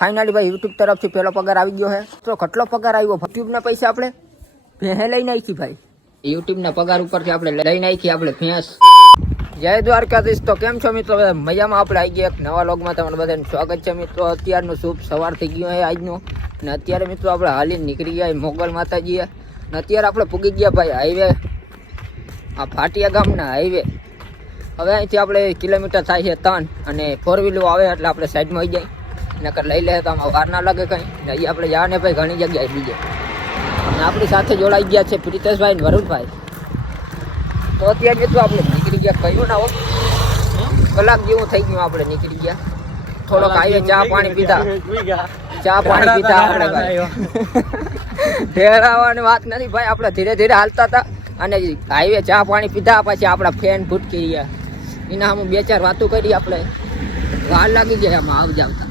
Finally ભાઈ YouTube તરફથી પહેલો પગાર આવી ગયો છે. તો કેટલો પગાર આવ્યો? યુટ્યુબના પૈસા આપણે ભેંસે લઈ નાખી ભાઈ. યુટ્યુબના પગાર ઉપરથી આપણે લઈ નાખી આપણે ભેંસ. જય દ્વારકાધીશ. તો કેમ છો મિત્રો? મજામાં. આપણે આવી ગયા એક નવા વ્લોગમાં તમારું બધાનું સ્વાગત છે મિત્રો. અત્યારનું શુભ સવાર થઈ ગયું છે આજનું. અને અત્યારે મિત્રો આપણે હાલીને નીકળી ગયા મોગલ માતાજીએ. અને અત્યારે આપણે પૂગી ગયા ભાઈ હાઈવે, આ ફાટિયા ગામના હાઈવે. હવે અહીંથી આપણે કિલોમીટર થાય છે 3 અને 4 વ્હીલો આવે એટલે આપણે સાઈડમાં આવી જાય. નકર લઈ લે તો આમાં વાર ના લાગે કંઈ. અહીં આપણે જવાને ભાઈ ઘણી જગ્યાએ બીજે. અને આપણી સાથે જોડાઈ ગયા છે પ્રિતેશભાઈ ને વરુણભાઈ. તો અત્યારે મિત્રો આપણે નીકળી ગયા. કહ્યું ના હો, કલાક જેવું થઈ ગયું આપણે નીકળી ગયા. થોડોક હાઈવે ચા પાણી પીધા આપણે ભાઈ. ઢેરાવાની વાત નથી ભાઈ, આપણે ધીરે ધીરે હાલતા હતા અને હાઈવે ચા પાણી પીધા. પછી આપણા ફેન ભૂટકી રહ્યા એના હું 2-4 વાતો કરી. આપણે વાર લાગી જાય આમાં આવ જાવતા.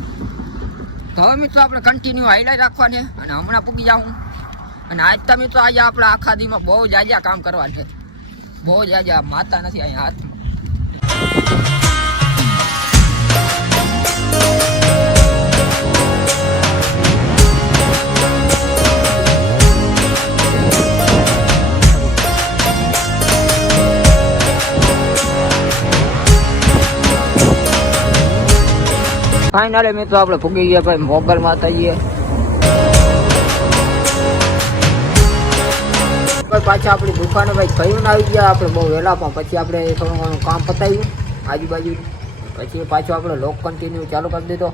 તો હવે મિત્રો આપણે કન્ટિન્યુ હાઈલાઈટ રાખવાની અને હમણાં પૂગી જાઉં. અને આજ તો મિત્રો આજે આપણા આખા દીમાં બહુ જાજા કામ કરવા છે. બહુ જાજા માતા નથી અહીંયા હાથમાં. ફાઇનલી મિત્રો આપણે પૂગી ગયા ભાઈ મોગલ માતાજીએ. પાછા આપણી દુકાને ભાઈ કયું ના આવી ગયા આપણે બહુ વહેલા, પણ પછી આપણે થોડું ઘણું કામ પતાવ્યું આજુબાજુ. પછી પાછો આપણે લોક કન્ટિન્યુ ચાલુ કરી દીધો.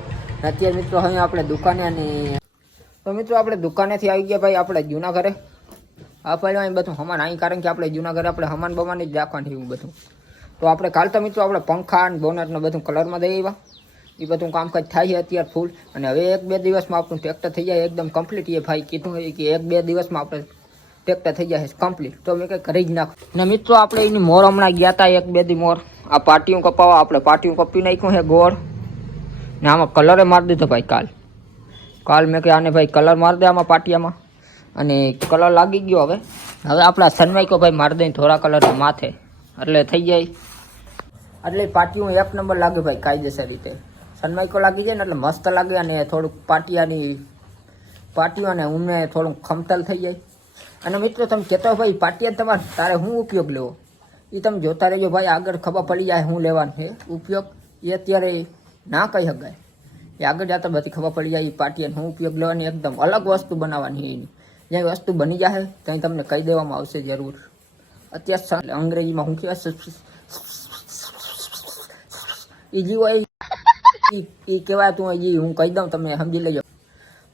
અત્યારે મિત્રો હવે આપણે દુકાને. અને તો મિત્રો આપણે દુકાનેથી આવી ગયા ભાઈ આપણે જૂના ઘરે. આપણે અહીં બધું હમાન અહીં, કારણ કે આપણે જૂના ઘરે આપણે હમાન બમાન જ રાખવાનું એવું બધું. તો આપણે કાલ તો મિત્રો આપણે પંખા અને બોનટને બધું કલરમાં દઈ આવ્યા. એ બધું કામકાજ થાય છે અત્યારે ફૂલ. અને હવે 1-2 દિવસમાં આપણું ટ્રેક્ટર થઈ જાય એકદમ કમ્પ્લીટ. એ ભાઈ કીધું હોય કે 1-2 દિવસમાં આપણે ટ્રેક્ટર થઈ જાય કમ્પ્લીટ. તો મેં કંઈ કરી જ નાખું. અને મિત્રો આપણે એની મોર હમણાં ગયા હતા 1-2 દી મોર. આ પાટિયું કપાવવા આપણે પાટિયું કપી નાખ્યું છે ગોળ. ને આમાં કલરે મારી દીધો ભાઈ કાલ મેં કે આને ભાઈ કલર મારી દે આમાં પાટિયામાં. અને કલર લાગી ગયો. હવે આપણા સનમાઈકો ભાઈ મારી દઈને થોડા કલર માથે એટલે થઈ જાય. એટલે પાટિયું 1 નંબર લાગે ભાઈ કાયદેસર રીતે. સનમાઈકો લાગી જાય ને એટલે મસ્ત લાગે. અને થોડુંક પાટિયું અને ઊને થોડુંક ખમતલ થઈ જાય. અને મિત્રો તમે કહેતો ભાઈ પાટિયા તમારે તારે શું ઉપયોગ લેવો એ તમે જોતા રહેજો ભાઈ. આગળ ખબર પડી જાય શું લેવાનું છે ઉપયોગ. એ અત્યારે ના કહી શકાય. એ આગળ જતા બધી ખબર પડી જાય એ પાટિયાને શું ઉપયોગ લેવાની. એકદમ અલગ વસ્તુ બનાવવાની એની. જ્યાં વસ્તુ બની જાય ત્યાં તમને કહી દેવામાં આવશે જરૂર. અત્યારે અંગ્રેજીમાં શું કહેવાય એ જીવો એ કહેવાય તું હજી હું કહી દઉં તમે સમજી લેજો.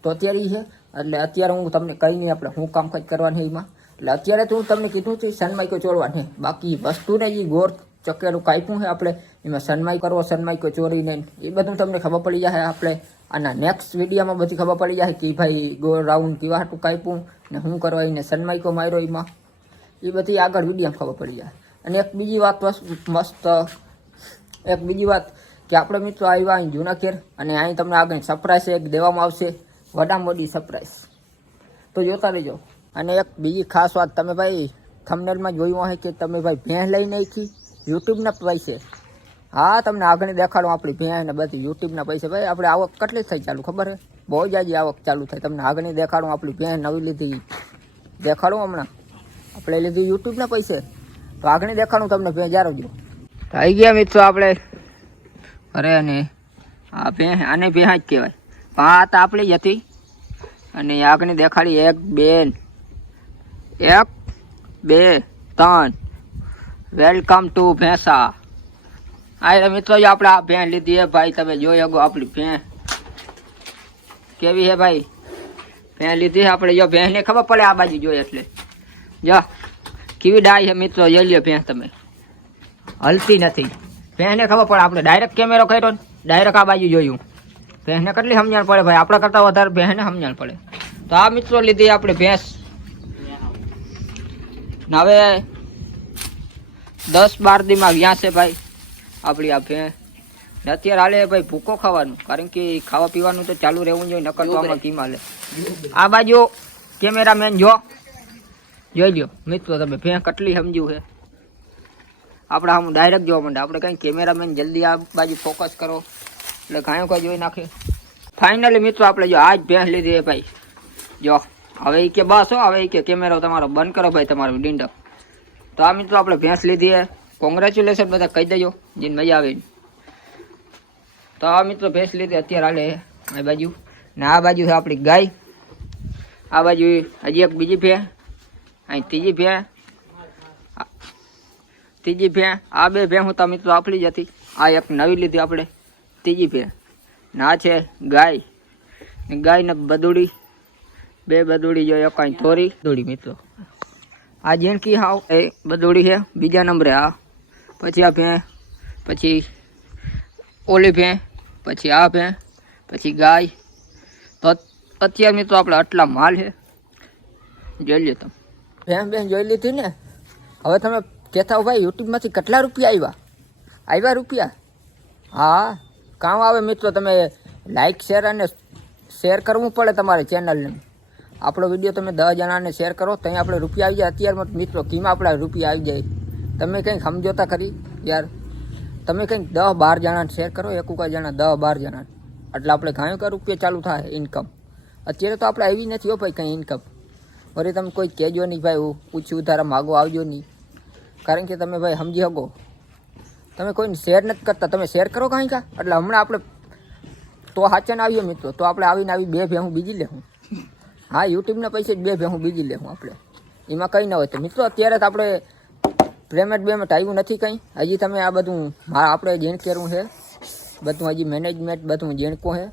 તો અત્યારે છે એટલે અત્યારે હું તમને કહી નહીં આપણે શું કામકાજ કરવાનું એમાં. એટલે અત્યારે તો હું તમને કીધું છે સનમાઈકો ચોરવાની. બાકી વસ્તુને જે ગોળ ચકેલું કાપ્યું છે આપણે એમાં સનમાઈ કરવો, સનમાઈકો ચોરીને એ બધું તમને ખબર પડી જાય. આપણે આના નેક્સ્ટ વિડીયોમાં બધી ખબર પડી જાય કે ભાઈ ગોળ રાઉન્ડ કેવા હાટું કાપ્યું ને શું કરવા એને સનમાઈકો માર્યો એમાં. એ બધી આગળ વિડીયોમાં ખબર પડી જાય. અને એક બીજી વાત કે આપણે મિત્રો આવ્યા અહીં જૂના ઘેર. અને અહીં તમને આગળ સરપ્રાઈઝ એક દેવામાં આવશે, વડામાં મોટી સરપ્રાઈઝ. તો જોતા રહેજો. અને એક બીજી ખાસ વાત, તમે ભાઈ થંબનેલમાં જોયું હશે કે તમે ભાઈ ભેંસ લઈ નાખી યુટ્યુબના પૈસે. હા તમને આગળ દેખાડું આપણી ભેંસ ને બધી યુટ્યુબના પૈસે. ભાઈ આપણે આવક કેટલી થઈ ચાલુ ખબર છે? બહુ જાજી આવક ચાલુ થાય. તમને આગળ દેખાડું આપણી ભેંસ નવી લીધી દેખાડું. હમણાં આપણે લીધી યુટ્યુબના પૈસે. તો આગળ દેખાડું તમને ભેંસ જારો જો. આવી ગયા મિત્રો આપણે. અરે અને આ ભેંસ આને ભેંસ જ કહેવાય. આ તો આપણી જ હતી. અને આગળ દેખાડી 1 2 3 વેલકમ ટુ ભેંસા. આ મિત્રો જો આપણે આ ભેંસ લીધી હે ભાઈ. તમે જોઈ શકો આપણી ભેંસ કેવી હે ભાઈ. ભેંસ લીધી આપણે. જો ભેંસને ખબર પડે આ બાજુ જોઈએ એટલે જો કેવી ડાય છે મિત્રો. જોઈ લ્યો ભેંસ તમે, હલતી નથી. ભેંસને ખબર પડે. આપણે ડાયરેક્ટ કેમેરો કર્યો ડાયરેક્ટ આ બાજુ જોયું. ભેંસને કેટલી સમજણ પડે ભાઈ. આપણા કરતાં વધારે ભેંસને સમજણ પડે. તો આ મિત્રો લીધી આપણે ભેંસ. હવે 10-12 દીમાં ગયા છે ભાઈ આપણી આ ભેંસ. અત્યારે હાલે ભાઈ ભૂકો ખાવાનું, કારણ કે ખાવા પીવાનું તો ચાલુ રહેવું જોઈએ. નકર તો આમાં કેમ હાલે. આ બાજુ કેમેરામેન જોઈ લ્યો મિત્રો તમે ભેંસ કેટલી સમજ્યું છે. આપણે આમ ડાયરેક્ટ જોવા માંડે. આપણે કંઈ કેમેરામેન જલ્દી આ બાજુ ફોકસ કરો એટલે કાંઈ કોઈ જોઈ નાખે. ફાઇનલી મિત્રો આપણે જો આજ ભેંસ લીધી હે ભાઈ. જો હવે એ કે બસ હો, હવે એ કે કેમેરો તમારો બંધ કરો ભાઈ તમારો ડીંડો. તો આ મિત્રો આપણે ભેંસ લીધી હે. કોંગ્રેચ્યુલેશન બધા કહી દેજો જેને મજા આવે. તો આ મિત્રો ભેંસ લીધી અત્યારે હાલે આ બાજુ ને આ બાજુ છે આપણી ગાય. આ બાજુ હજી એક બીજી ભેં, અહીં ત્રીજી ભેં, ત્રીજી ભેં. આ બે ભેં હું તો મિત્રો આપણી જ હતી. આ એક નવી લીધી આપણે ત્રીજી ભેં. ના છે ગાય, ગાય ને બદુડી, બે બદુડી જો એક અહીં થોરી બદુડી મિત્રો. આ જેણકી હાવ એ બદુડી છે બીજા નંબરે. આ પછી આ ભેં, પછી ઓલી ભેં, પછી આ ભેં, પછી ગાય. તો અત્યારે મિત્રો આપણે આટલા માલ છે જોઈ લો તમે. ભેં જોઈ લીધી ને. હવે તમે કહેતા હો ભાઈ યુટ્યુબમાંથી કેટલા રૂપિયા આવ્યા રૂપિયા? હા કામ આવે મિત્રો. તમે લાઇક શેર કરવું પડે તમારે ચેનલને. આપણો વિડીયો તમે 10 જણાને શેર કરો તો આપણે રૂપિયા આવી જાય. અત્યારમાં મિત્રો કીમાં આપણા રૂપિયા આવી જાય. તમે કંઈક સમજોતા ખરી યાર. તમે કંઈક 10-12 જણાને શેર કરો, એક જણા 10-12 જણા, એટલે આપણે ઘણા કા રૂપિયા ચાલુ થાય ઇન્કમ. અત્યારે તો આપણે આવી નથી હો ભાઈ કંઈ ઇન્કમ. વળી તમે કોઈ કહેજો નહીં ભાઈ, પૂછી ઉધારા માગો આવજો નહીં. કારણ કે તમે ભાઈ સમજી શકો, તમે કોઈને શેર નથી કરતા. તમે શેર કરો કાંઈ કા, એટલે હમણાં આપણે તો હાચન આવીએ મિત્રો. તો આપણે આવીને આવી 2 ભેં હું બીજી લેવું. હા યુટ્યુબના પૈસે 2 ભેં હું બીજી લેવું આપણે. એમાં કંઈ ના હોય. તો મિત્રો અત્યારે તો આપણે પેમેન્ટ આવ્યું નથી કંઈ. હજી તમે આ બધું આપણે જેણ કરવું છે બધું. હજી મેનેજમેન્ટ બધું જેણકું છે.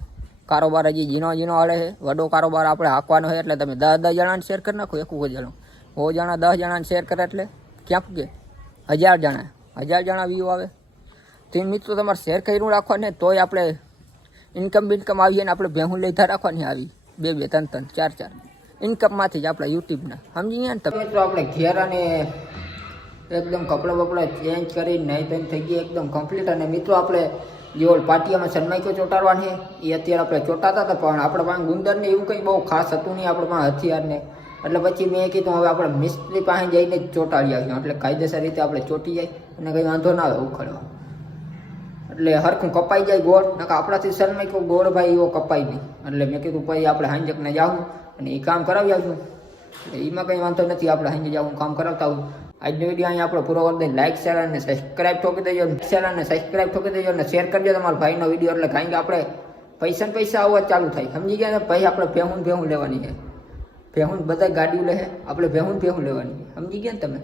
કારોબાર હજી ઝીણો હાલે છે. વડો કારોબાર આપણે હાંકવાનો છે. એટલે તમે 10 જણાને શેર કરી નાખો. એક જણો 100 જણા 10 જણાને શેર કરે એટલે ક્યાં પૂગે? 1000 જણા વ્યૂ આવે. તો મિત્રો તમારે શેર કર્યું રાખવાને તોય આપણે ઇન્કમ આવીએ ને. આપણે ભેહું લઈધા રાખવાની આવી 2-2 3-3 4-4 ઇન્કમમાંથી જ આપણા યુટ્યુબના. સમજી ગયા ને તમે મિત્રો. આપણે ઘેર અને એકદમ કપડાં બપડા ચેન્જ કરી નહીં તો થઈ ગયા એકદમ કમ્પ્લીટ. અને મિત્રો આપણે જે ઓલ પાટિયામાં સનમાઈકો ચોંટાડવાની એ અત્યારે આપણે ચોંટાતા હતા, પણ આપણે પાસે ગુંદરને એવું કંઈ બહુ ખાસ હતું નહીં આપણે પાસે હથિયારને. એટલે પછી મેં કીધું હવે આપણે મિસ્ત્રી પાસે જઈને જ ચોંટાડી આવીશું. એટલે કાયદેસર રીતે આપણે ચોંટી જાય અને કંઈ વાંધો ના આવે ઉખડવા. એટલે હરખું કપાઈ જાય ગોળ. નકા આપણાથી સનમાઈકો ગોળ ભાઈ એવો કપાય નહીં. એટલે મેં કીધું ભાઈ આપણે હાંજકને જાઉં અને એ કામ કરાવી આવશું. એટલે એમાં કંઈ વાંધો નથી. આપણે હાંજે જાઉં કામ કરાવતા આવું. આજનો વિડીયો અહીંયા આપણે પૂરો કરી દઈએ. લાઇક શેર અને સબસ્ક્રાઈબ ઠોકી દેજો. અને શેર કરજો તમારા ભાઈનો વિડીયો. એટલે કારણ કે આપણે પૈસા આવવા ચાલુ થાય. સમજી ગયા ને ભાઈ? આપણે ભેહું લેવાની છે. ભેહું બધા ગાડીઓ લે છે, આપણે ભેહું લેવાની છે. સમજી ગયા ને તમે?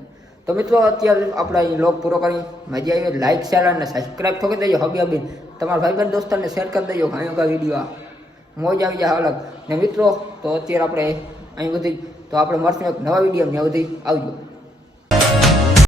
તો મિત્રો અત્યારે આપણે અહીં લોક પૂરો કરી મજા આવી. લાઇક શેર અને સબસ્ક્રાઈબ ઠોકી દેજો. હબી તમારા ભાઈબંધ દોસ્તોને શેર કરી દેજો. ઘણા વિડીયો મોજ આવી જાય અલગ. ને મિત્રો તો અત્યારે આપણે અહીં બધી તો આપણે મળશું એક નવા વિડીયો. ને બધી આવજો.